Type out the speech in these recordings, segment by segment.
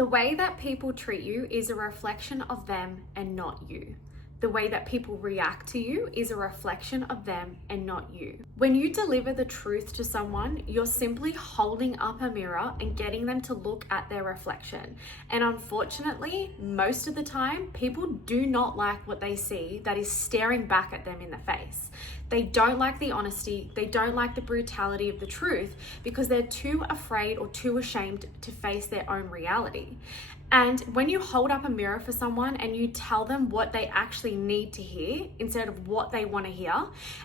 The way that people treat you is a reflection of them and not you. The way that people react to you is a reflection of them and not you. When you deliver the truth to someone, you're simply holding up a mirror and getting them to look at their reflection. And unfortunately, most of the time, people do not like what they see that is staring back at them in the face. They don't like the honesty, they don't like the brutality of the truth because they're too afraid or too ashamed to face their own reality. And when you hold up a mirror for someone and you tell them what they actually need to hear instead of what they want to hear,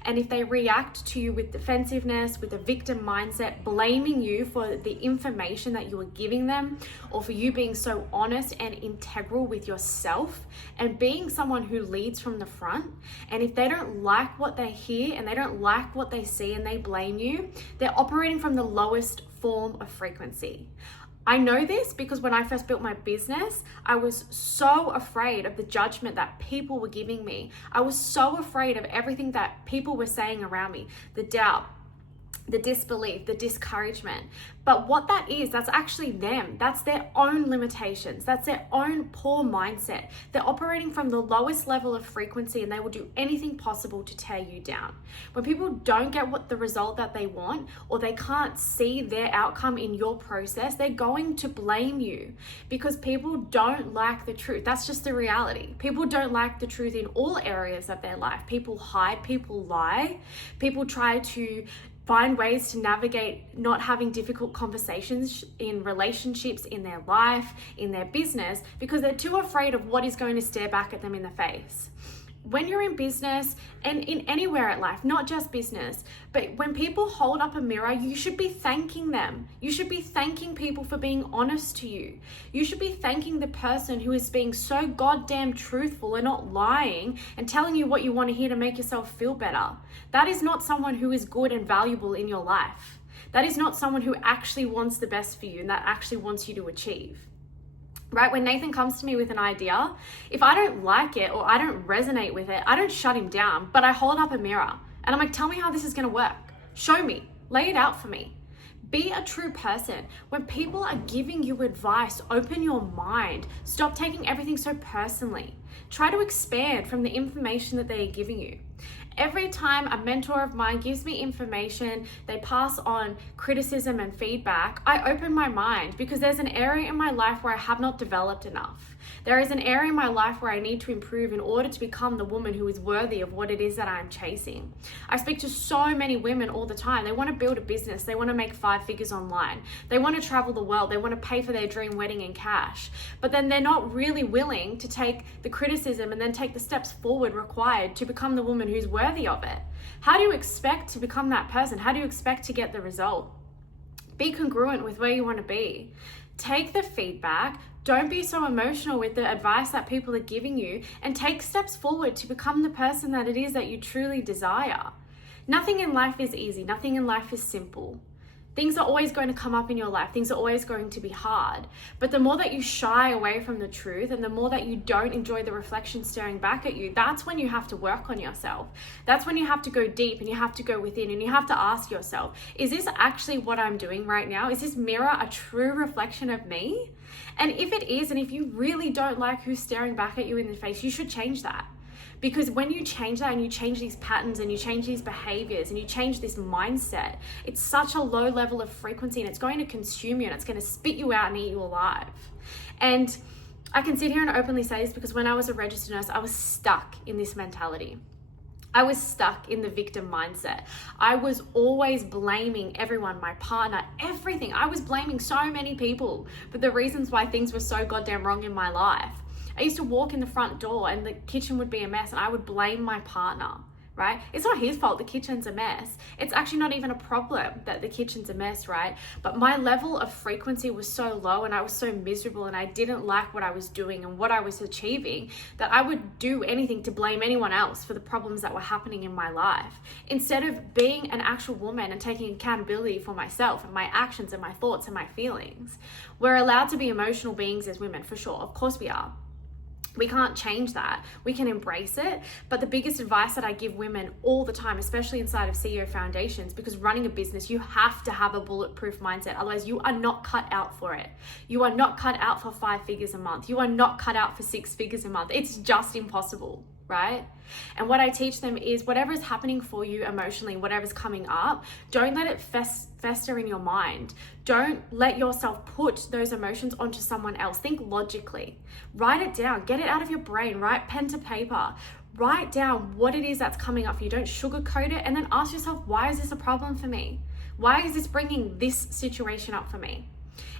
and if they react to you with defensiveness, with a victim mindset, blaming you for the information that you are giving them, or for you being so honest and integral with yourself and being someone who leads from the front, and if they don't like what they hear and they don't like what they see and they blame you, they're operating from the lowest form of frequency. I know this because when I first built my business, I was so afraid of the judgment that people were giving me. I was so afraid of everything that people were saying around me, the doubt, the disbelief, the discouragement. But what that is, that's actually them. That's their own limitations. That's their own poor mindset. They're operating from the lowest level of frequency and they will do anything possible to tear you down. When people don't get what the result that they want, or they can't see their outcome in your process, they're going to blame you because people don't like the truth. That's just the reality. People don't like the truth in all areas of their life. People hide, people lie, people try to find ways to navigate not having difficult conversations in relationships, in their life, in their business, because they're too afraid of what is going to stare back at them in the face. When you're in business and in anywhere at life, not just business, but when people hold up a mirror, you should be thanking them. You should be thanking people for being honest to you. You should be thanking the person who is being so goddamn truthful and not lying and telling you what you want to hear to make yourself feel better. That is not someone who is good and valuable in your life. That is not someone who actually wants the best for you and that actually wants you to achieve. Right? When Nathan comes to me with an idea, if I don't like it or I don't resonate with it, I don't shut him down, but I hold up a mirror and I'm like, tell me how this is going to work. Show me, lay it out for me. Be a true person. When people are giving you advice, open your mind. Stop taking everything so personally. Try to expand from the information that they are giving you. Every time a mentor of mine gives me information, they pass on criticism and feedback, I open my mind because there's an area in my life where I have not developed enough. There is an area in my life where I need to improve in order to become the woman who is worthy of what it is that I'm chasing. I speak to so many women all the time. They want to build a business. They want to make 5 figures online. They want to travel the world. They want to pay for their dream wedding in cash. But then they're not really willing to take the criticism and then take the steps forward required to become the woman who's worthy of it. How do you expect to become that person? How do you expect to get the result? Be congruent with where you want to be. Take the feedback. Don't be so emotional with the advice that people are giving you, and take steps forward to become the person that it is that you truly desire. Nothing in life is easy. Nothing in life is simple. Things are always going to come up in your life. Things are always going to be hard. But the more that you shy away from the truth and the more that you don't enjoy the reflection staring back at you, that's when you have to work on yourself. That's when you have to go deep and you have to go within and you have to ask yourself, is this actually what I'm doing right now? Is this mirror a true reflection of me? And if it is, and if you really don't like who's staring back at you in the face, you should change that. Because when you change that and you change these patterns and you change these behaviors and you change this mindset, it's such a low level of frequency and it's going to consume you and it's going to spit you out and eat you alive. And I can sit here and openly say this because when I was a registered nurse, I was stuck in this mentality. I was stuck in the victim mindset. I was always blaming everyone, my partner, everything. I was blaming so many people for the reasons why things were so goddamn wrong in my life. I used to walk in the front door and the kitchen would be a mess and I would blame my partner, right? It's not his fault the kitchen's a mess. It's actually not even a problem that the kitchen's a mess, right? But my level of frequency was so low and I was so miserable and I didn't like what I was doing and what I was achieving that I would do anything to blame anyone else for the problems that were happening in my life. Instead of being an actual woman and taking accountability for myself and my actions and my thoughts and my feelings. We're allowed to be emotional beings as women, for sure. Of course we are. We can't change that. We can embrace it. But the biggest advice that I give women all the time, especially inside of CEO Foundations, because running a business, you have to have a bulletproof mindset. Otherwise, you are not cut out for it. You are not cut out for 5 figures a month. You are not cut out for 6 figures a month. It's just impossible, right? And what I teach them is whatever is happening for you emotionally, whatever's coming up, don't let it fester in your mind. Don't let yourself put those emotions onto someone else. Think logically. Write it down. Get it out of your brain. Write pen to paper. Write down what it is that's coming up for you. Don't sugarcoat it. And then ask yourself, why is this a problem for me? Why is this bringing this situation up for me?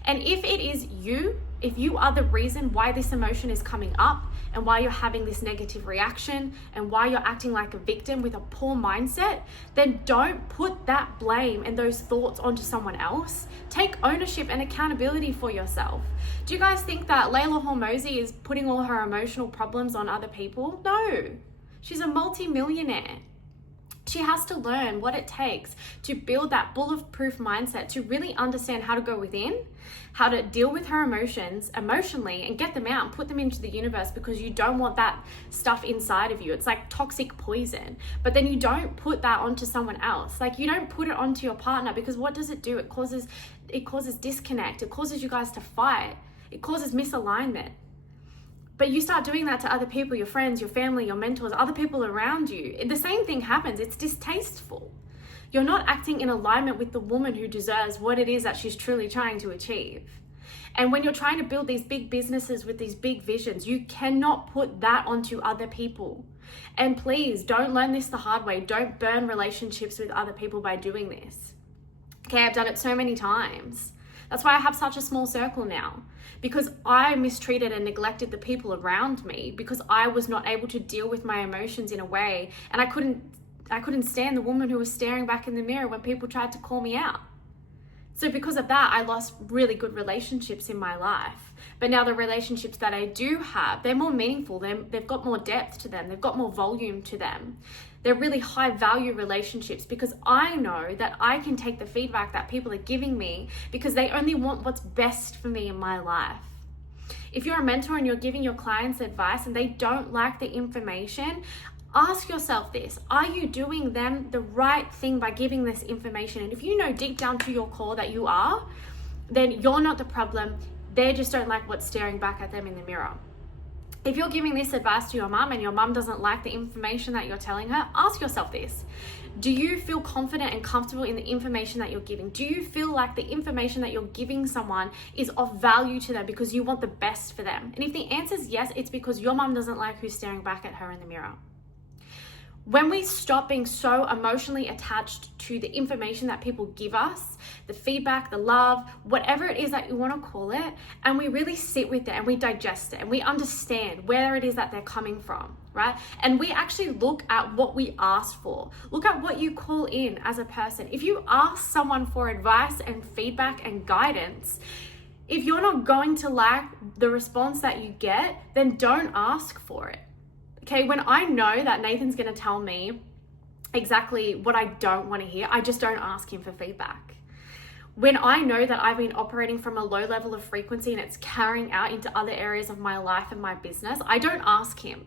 And if it is you, if you are the reason why this emotion is coming up and why you're having this negative reaction and why you're acting like a victim with a poor mindset, then don't put that blame and those thoughts onto someone else. Take ownership and accountability for yourself. Do you guys think that Layla Hormozi is putting all her emotional problems on other people? No, she's a multi-millionaire. She has to learn what it takes to build that bulletproof mindset, to really understand how to go within, how to deal with her emotions emotionally and get them out and put them into the universe, because you don't want that stuff inside of you. It's like toxic poison. But then you don't put that onto someone else. Like, you don't put it onto your partner, because what does it do? It causes disconnect. It causes you guys to fight. It causes misalignment. But you start doing that to other people, your friends, your family, your mentors, other people around you. The same thing happens. It's distasteful. You're not acting in alignment with the woman who deserves what it is that she's truly trying to achieve. And when you're trying to build these big businesses with these big visions, you cannot put that onto other people. And please don't learn this the hard way. Don't burn relationships with other people by doing this. Okay, I've done it so many times. That's why I have such a small circle now, because I mistreated and neglected the people around me, because I was not able to deal with my emotions in a way, and I couldn't stand the woman who was staring back in the mirror when people tried to call me out. So because of that, I lost really good relationships in my life. But now the relationships that I do have, they're more meaningful. They've got more depth to them. They've got more volume to them. They're really high value relationships, because I know that I can take the feedback that people are giving me, because they only want what's best for me in my life. If you're a mentor and you're giving your clients advice and they don't like the information, ask yourself this: are you doing them the right thing by giving this information? And if you know deep down to your core that you are, then you're not the problem. They just don't like what's staring back at them in the mirror. If you're giving this advice to your mom and your mom doesn't like the information that you're telling her, ask yourself this: do you feel confident and comfortable in the information that you're giving? Do you feel like the information that you're giving someone is of value to them because you want the best for them? And if the answer is yes, it's because your mom doesn't like who's staring back at her in the mirror. When we stop being so emotionally attached to the information that people give us, the feedback, the love, whatever it is that you want to call it, and we really sit with it and we digest it and we understand where it is that they're coming from, right? And we actually look at what we ask for. Look at what you call in as a person. If you ask someone for advice and feedback and guidance, if you're not going to like the response that you get, then don't ask for it. Okay, when I know that Nathan's going to tell me exactly what I don't want to hear, I just don't ask him for feedback. When I know that I've been operating from a low level of frequency and it's carrying out into other areas of my life and my business, I don't ask him.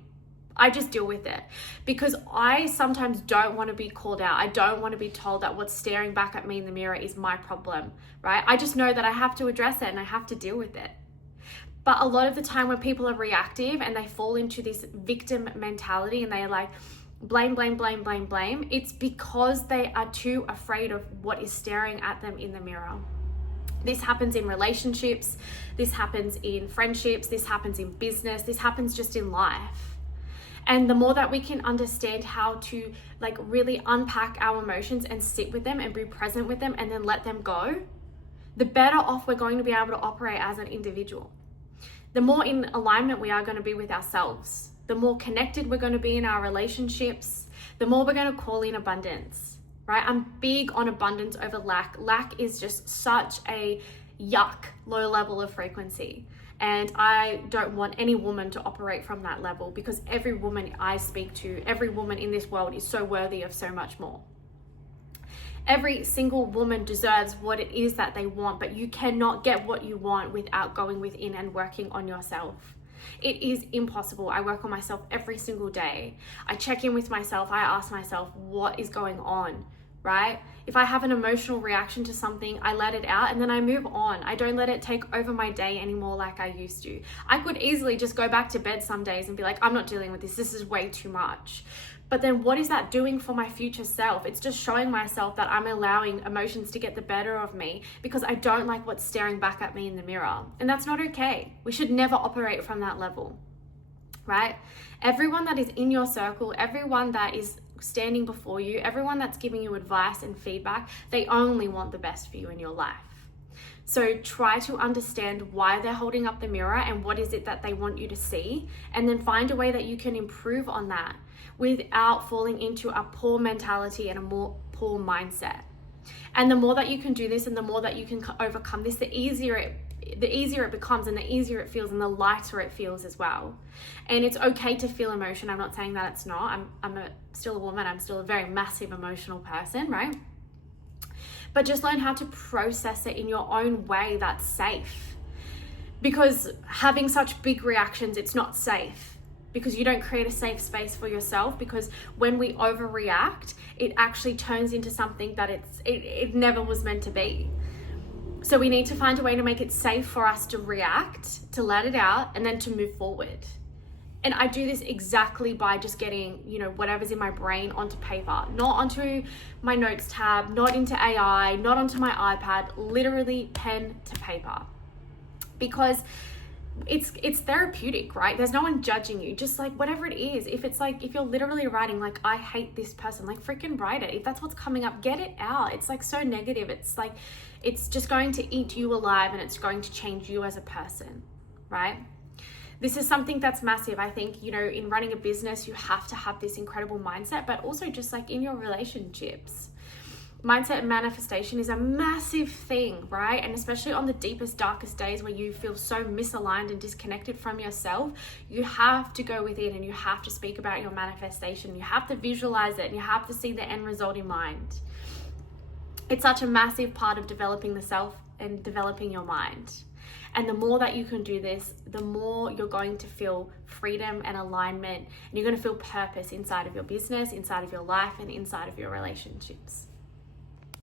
I just deal with it, because I sometimes don't want to be called out. I don't want to be told that what's staring back at me in the mirror is my problem, right? I just know that I have to address it and I have to deal with it. But a lot of the time when people are reactive and they fall into this victim mentality and they're like, blame, it's because they are too afraid of what is staring at them in the mirror. This happens in relationships, this happens in friendships, this happens in business, this happens just in life. And the more that we can understand how to really unpack our emotions and sit with them and be present with them and then let them go, the better off we're going to be able to operate as an individual. The more in alignment we are going to be with ourselves, the more connected we're going to be in our relationships, the more we're going to call in abundance, right? I'm big on abundance over lack. Lack is just such a yuck low level of frequency. And I don't want any woman to operate from that level, because every woman I speak to, every woman in this world is so worthy of so much more. Every single woman deserves what it is that they want, but you cannot get what you want without going within and working on yourself. It is impossible. I work on myself every single day. I check in with myself. I ask myself, what is going on, right? If I have an emotional reaction to something, I let it out and then I move on. I don't let it take over my day anymore like I used to. I could easily just go back to bed some days and be like, I'm not dealing with this. This is way too much. But then what is that doing for my future self? It's just showing myself that I'm allowing emotions to get the better of me because I don't like what's staring back at me in the mirror. And that's not okay. We should never operate from that level, right? Everyone that is in your circle, everyone that is standing before you, everyone that's giving you advice and feedback, they only want the best for you in your life. So try to understand why they're holding up the mirror and what is it that they want you to see, and then find a way that you can improve on that without falling into a poor mentality and a more poor mindset. And the more that you can do this and the more that you can overcome this, the easier it becomes and the easier it feels and the lighter it feels as well. And it's okay to feel emotion. I'm not saying that it's not. I'm still a woman. I'm still a very massive emotional person, right? But just learn how to process it in your own way that's safe. Because having such big reactions, it's not safe. Because you don't create a safe space for yourself. Because when we overreact, it actually turns into something that it never was meant to be. So we need to find a way to make it safe for us to react, to let it out, and then to move forward. And I do this exactly by just getting, whatever's in my brain onto paper, not onto my notes tab, not into AI, not onto my iPad, literally pen to paper. Because it's therapeutic, right? There's no one judging you. Just like whatever it is, if you're literally writing like, I hate this person, like freaking write it. If that's what's coming up, get it out. It's like so negative. It's like, it's just going to eat you alive and it's going to change you as a person, right? This is something that's massive. I think, in running a business, you have to have this incredible mindset, but also just like in your relationships. Mindset and manifestation is a massive thing, right? And especially on the deepest, darkest days where you feel so misaligned and disconnected from yourself, you have to go within and you have to speak about your manifestation. You have to visualize it and you have to see the end result in mind. It's such a massive part of developing the self and developing your mind. And the more that you can do this, the more you're going to feel freedom and alignment, and you're going to feel purpose inside of your business, inside of your life, and inside of your relationships.